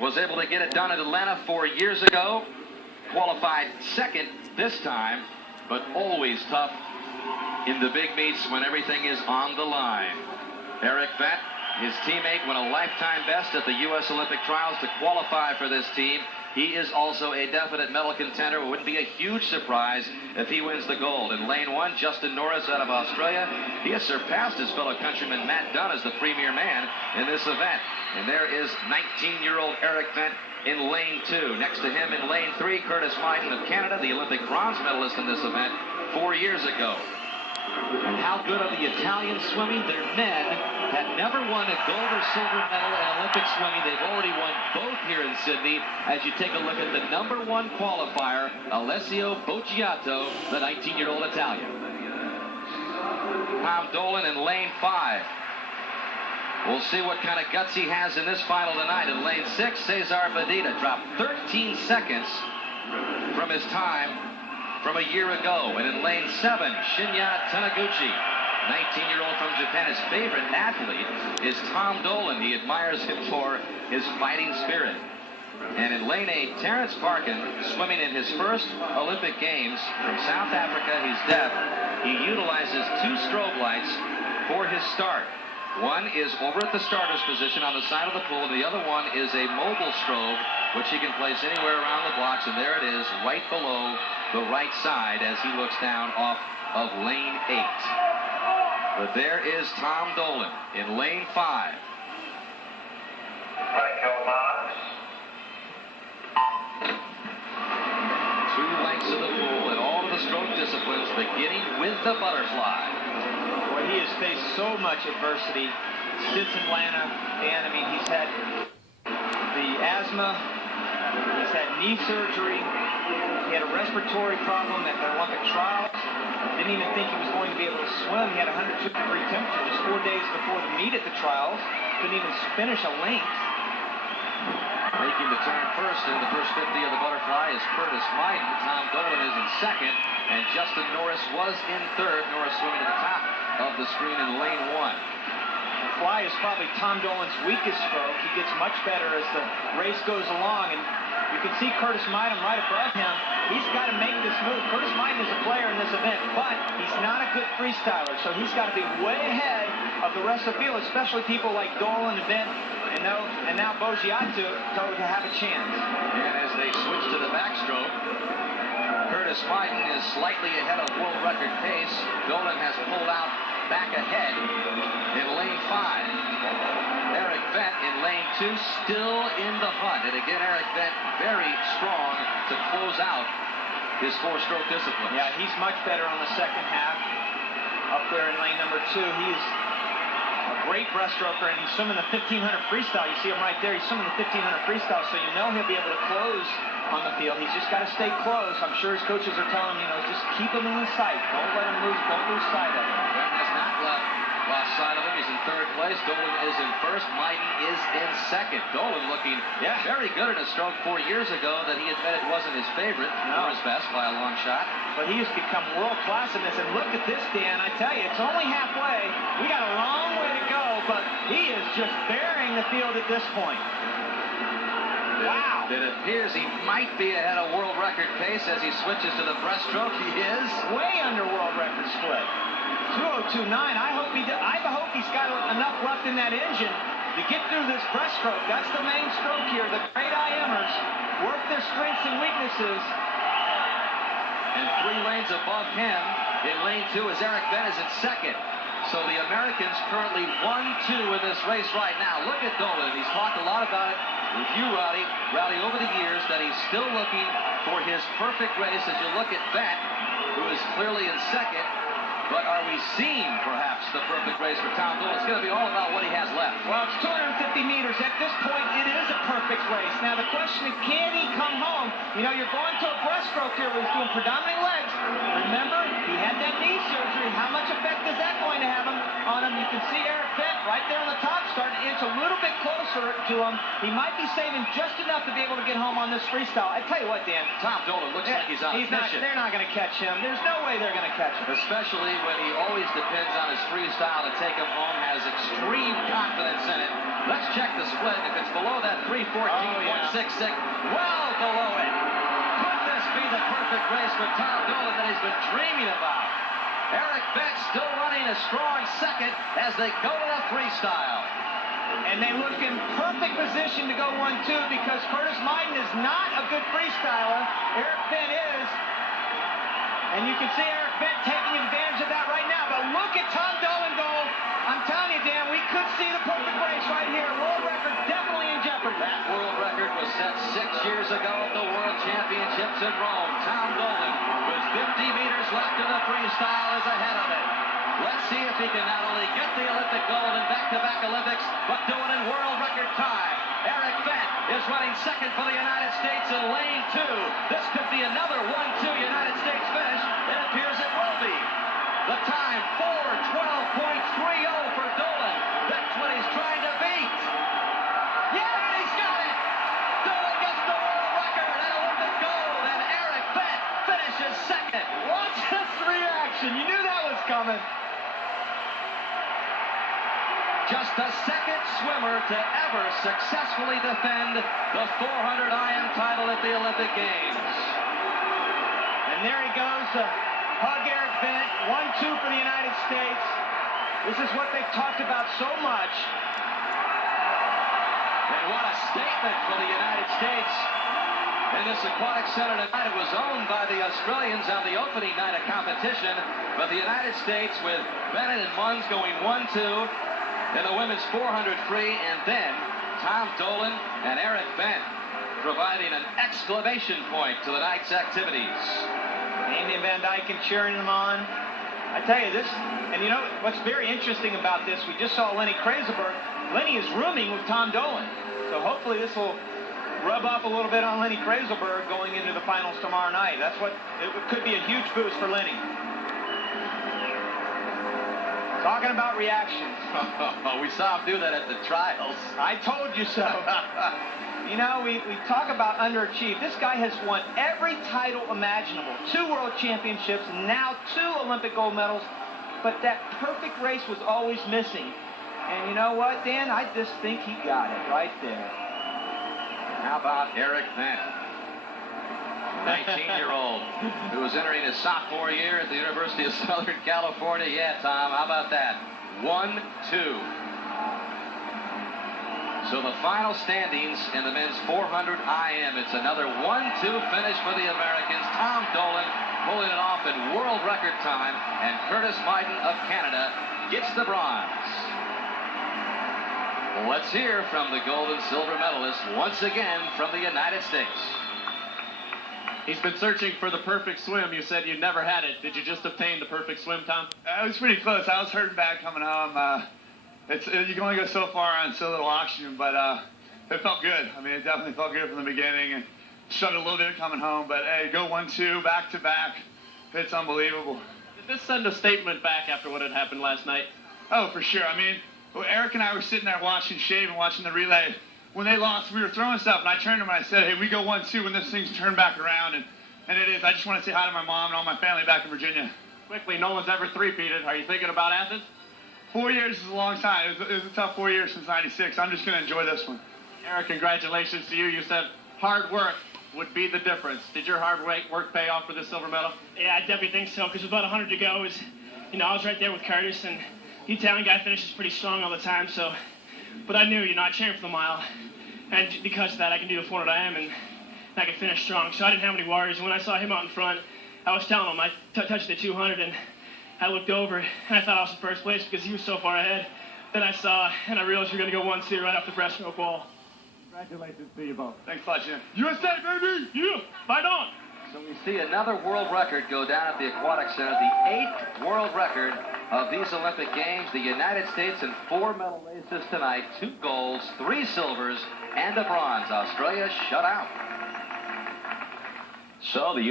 was able to get it done at Atlanta 4 years ago. Qualified second this time, but always tough in the big meets when everything is on the line. Eric Vett, his teammate, won a lifetime best at the U.S. Olympic trials to qualify for this team. He is also a definite medal contender. It wouldn't be a huge surprise if he wins the gold. In lane 1, Justin Norris out of Australia. He has surpassed his fellow countryman Matt Dunn as the premier man in this event. And there is 19-year-old Eric Vett in lane 2. Next to him in lane 3, Curtis Myden of Canada, the Olympic bronze medalist in this event 4 years ago. And how good are the Italians swimming? Their men had never won a gold or silver medal in Olympic swimming. They've already won both here in Sydney. As you take a look at the #1 qualifier, Alessio Bocciato, the 19-year-old Italian. Tom Dolan in lane 5. We'll see what kind of guts he has in this final tonight. In lane 6, Cesar Badita dropped 13 seconds from his time from a year ago. And in lane 7, Shinya Taniguchi, 19-year-old from Japan. His favorite athlete is Tom Dolan. He admires him for his fighting spirit. And in lane 8, Terrence Parkin, swimming in his first Olympic Games from South Africa. He's deaf. He utilizes 2 strobe lights for his start. One is over at the starter's position on the side of the pool, and the other one is a mobile strobe, which he can place anywhere around the blocks, and there it is, right below the right side as he looks down off of lane 8. But there is Tom Dolan in lane 5. Two lengths of the pool and all of the stroke disciplines, beginning with the butterfly. Boy, he has faced so much adversity since Atlanta, and I mean, he's had the asthma, he's had knee surgery, he had a respiratory problem at the Olympic trials, didn't even think he was going to be able to swim. He had a 102-degree temperature just 4 days before the meet at the trials, couldn't even finish a length. Making the turn first in the first 50 of the butterfly is Curtis Myden. Tom Dolan is in second, and Justin Norris was in third. Norris swimming to the top of the screen in lane 1. Fly is probably Tom Dolan's weakest stroke. He gets much better as the race goes along, and you can see Curtis Myden right above him. He's got to make this move. Curtis Myden is a player in this event, but he's not a good freestyler, so he's got to be way ahead of the rest of the field, especially people like Dolan and Vett and now Bocciato to have a chance. And as they switch to the backstroke, Curtis Myden is slightly ahead of world record pace. Dolan has pulled out back ahead in lane 5. Eric Vett in lane 2, still in the hunt. And again, Eric Vett very strong to close out his 4-stroke discipline. Yeah, he's much better on the second half. Up there in lane number 2, he's a great breaststroker, and he's swimming the 1500 freestyle. You see him right there. He's swimming the 1500 freestyle, so you know he'll be able to close on the field. He's just got to stay close. I'm sure his coaches are telling him, just keep him in the sight. Don't let him lose. Don't lose sight of him. Vett has not lost sight of him. He's in third place. Dolan is in first. Myden is in second. Dolan looking very good at a stroke 4 years ago that he admitted wasn't his favorite, nor his best by a long shot. But he has become world-class in this. And look at this, Dan. I tell you, it's only halfway. We got a long way to go, but he is just burying the field at this point. Wow. It appears he might be ahead of world record pace as he switches to the breaststroke. He is way under world record split. 2:02.9. I hope he's got enough left in that engine to get through this breaststroke. That's the main stroke here. The great IMers work their strengths and weaknesses. And 3 lanes above him in lane 2 is Eric Vett is in second. So the Americans currently 1-2 in this race right now. Look at Dolan. He's talked a lot about it with you, Rowdy, over the years, that he's still looking for his perfect race. As you look at Vett, who is clearly in second, but are we seeing perhaps the perfect race for Tom Dolan? It's going to be all about what he has left. Well, it's 250 meters. At this point, it is a perfect race. Now, the question is, can he come home? You're going to a breaststroke here where he's doing predominantly legs. Remember, he had that knee surgery. How much effect is that going to have on him? You can see Eric Vett right there on the top starting to inch a little bit closer to him. He might be saving just enough to be able to get home on this freestyle. I tell you what, Dan. Tom Dolan looks like he's on a mission. They're not going to catch him. There's no way they're going to catch him. Especially when he always depends on his freestyle to take him home, has extreme confidence in it. Let's check the split. If it's below that 3:14.66. Well below it. Could this be the perfect race for Tom Dolan that he's been dreaming about? Eric Bent still running a strong second as they go to the freestyle. And they look in perfect position to go 1-2 because Curtis Meiden is not a good freestyler. Eric Bent is. And you can see Eric Bent taking advantage of that right now. But look at Tom Dolan go. I'm telling you, Dan, we could see the perfect race right here. World record definitely in jeopardy. That world record was set 6 years ago at the World Championships in Rome. Tom Dolan, with 50 meters left in the freestyle, is ahead of it. Let's see if he can not only get the Olympic gold in back-to-back Olympics, but do it in world record time. Eric Bent is running second for the United States in lane 2. This could be another 1-2 United States finish. It appears it will be. The time, 4:12.30 for Dolan. That's what he's trying to beat. Yeah, he's got it. Dolan gets the world record and Olympic gold, and Eric Bent finishes second. Watch this reaction. You knew that was coming. Just the second swimmer to ever successfully defend the 400 IM title at the Olympic Games. And there he goes to hug Eric Bent. 1-2 for the United States. This is what they've talked about so much. And what a statement for the United States. In this aquatic center tonight, it was owned by the Australians on the opening night of competition, but the United States with Bennett and Munns going 1-2 in the women's 400 free, and then Tom Dolan and Eric Bent providing an exclamation point to the night's activities. Amy Van Dyken cheering them on. I tell you this, and you know what's very interesting about this, we just saw Lenny Krazerberg. Lenny is rooming with Tom Dolan, so hopefully this will rub off a little bit on Lenny Krazerberg going into the finals tomorrow night. That's what, it could be a huge boost for Lenny. Talking about reactions. We saw him do that at the trials. I told you so. You know, we talk about underachieved. This guy has won every title imaginable. 2 world championships, now 2 Olympic gold medals. But that perfect race was always missing. And you know what, Dan? I just think he got it right there. How about Eric Bent? 19-year-old who was entering his sophomore year at the University of Southern California. Yeah, Tom, how about that? 1-2. So the final standings in the men's 400 IM, it's another 1-2 finish for the Americans. Tom Dolan pulling it off in world record time, and Curtis Meiden of Canada gets the bronze. Let's hear from the gold and silver medalist once again from the United States. He's been searching for the perfect swim. You said you never had it. Did you just obtain the perfect swim, Tom? I was pretty close. I was hurting bad coming home. You can only go so far on so little oxygen, but it felt good. I mean, it definitely felt good from the beginning, and struggled a little bit coming home. But hey, go 1-2 back to back. It's unbelievable. Did this send a statement back after what had happened last night? Oh, for sure. I mean, Eric and I were sitting there watching Shave and watching the relay. When they lost, we were throwing stuff, and I turned to him and I said, hey, we go 1-2 when this thing's turned back around, and it is. I just want to say hi to my mom and all my family back in Virginia. Quickly, no one's ever three-peated. Are you thinking about Athens? 4 years is a long time. It was a tough 4 years since '96. I'm just going to enjoy this one. Eric, congratulations to you. You said hard work would be the difference. Did your hard work pay off for this silver medal? Yeah, I definitely think so, because with about 100 to go, I was right there with Curtis, and the Italian guy finishes pretty strong all the time, so, but I knew, I trained for the mile, and because of that, I can do the 400 IM, and I can finish strong, so I didn't have any worries, and when I saw him out in front, I was telling him, I touched the 200, and I looked over, and I thought I was in first place because he was so far ahead. Then I saw, and I realized we were going to go 1-2 right off the breaststroke wall. Congratulations to you both. Thanks a lot, Jim. USA, baby! Yeah, fight on! So we see another world record go down at the Aquatic Center, the 8th world record of these Olympic Games. The United States in 4 medal races tonight, 2 golds, 3 silvers, and a bronze. Australia shut out. So the U.S.